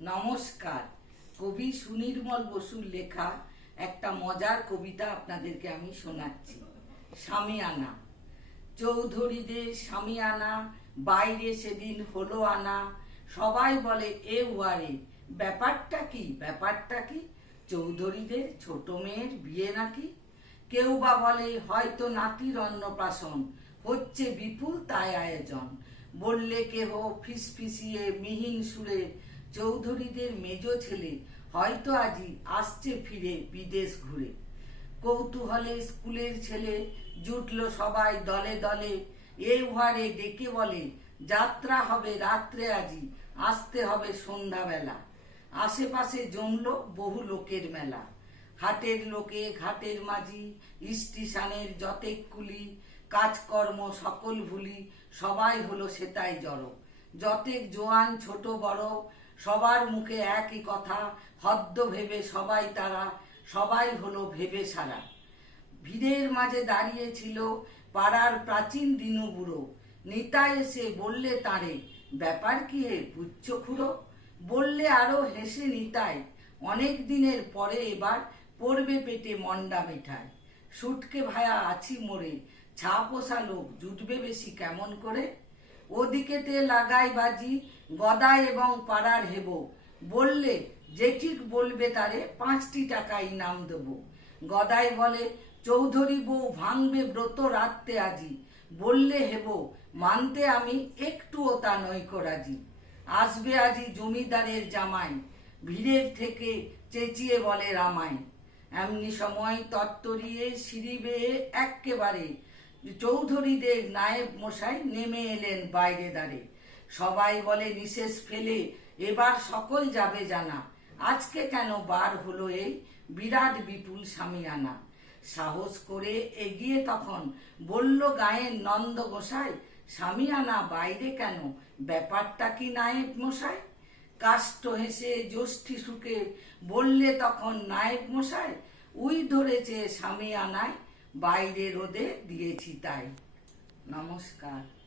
নমস্কার। কবি সুনির্মল বসুর লেখা একটা মজার কবিতা আপনাদেরকে আমি শোনাচ্ছি। সামিয়ানা চৌধুরীদের সামিয়ানা বাইরে সেদিন হলো আনা। সবাই বলে, এ ওয়ারে ব্যাপারটা কি? ব্যাপারটা কি? চৌধুরীদের ছোট মেয়ের বিয়ে নাকি? কেউ বা বলে, হয়তো নাতির অন্নপ্রাশন, হচ্ছে বিপুল তাই আয়োজন। বললে কেহ ফিসফিসিয়ে মিহিন সুরে চৌধুরীদের মেজ ছেলে হয়তো আজই আসছে ফিরে বিদেশ ঘুরে। কৌতূহলে স্কুলের ছেলে জুটলো সবাই দলে দলে, এ ওয়ারে ডেকে বলে, যাত্রা হবে রাত্রে আজি, আসতে হবে সন্ধ্যাবেলা। আশেপাশে জমলো বহু লোকের মেলা। হাটের লোকে ঘাটের মাঝি, স্টেশনের যতেক কুলি, কাজকর্ম সকল ভুলি, সবাই হলো সেটাই জড়ো। যতেক জোয়ান ছোট বড় সবার মুখে একই কথা হদ্দ ভেবে সবাই তারা, সবাই হলো ভেবে সারা। ভিড়ের মাঝে দাঁড়িয়েছিল পাড়ার প্রাচীন দিনু বুড়ো। নিতা এসে বললে, তারে, ব্যাপার কি হে, পুচ্ছ খুড়ো? বললে, আরও হেসে নিতাই, অনেক দিনের পরে এবার পড়বে পেটে মন্ডা মিঠাই। সুটকে ভায়া আছি মোরে ছা পোষা লোক জুটবে বেশি কেমন করে? ওদিকেতে লাগাই বাজি গদাই এবং পাড়ার হেব। বললে, যে ঠিক বলবে তারে পাঁচটি টাকা ইনাম দেব। গদাই বলে, চৌধুরী বউ ভাঙবে ব্রত রাখতে আজি। বললে হেব, মানতে আমি একটুও তা নৈক রাজি আসবে আজি জমিদারের জামাই, ভিড়ের থেকে চেঁচিয়ে বলে রামাই। এমনি সময় তত্তরিয়ে সিঁড়ি বেয়ে এক্কেবারে চৌধুরীদের নায়েব মশাই নেমে এলেন বাইরে দাঁড়ে সবাই বলে, নিশেষ ফেলে, এবার সকল যাবে জানা। আজকে কেন বার হলো এই বিরাট বিপুল সামিয়ানা সাহস করে এগিয়ে তখন বলল গায়ের নন্দ গোসাই সামিয়ানা বাইরে কেন? ব্যাপারটা কি নায়েব মশাই? কাষ্ট হেসে জ্যোষ্ঠী সুখে বললে তখন, নায়েব মশাই, উই ধরেছে সামিয়ানায় বাইরে রোদে দিয়েছি তাই। নমস্কার।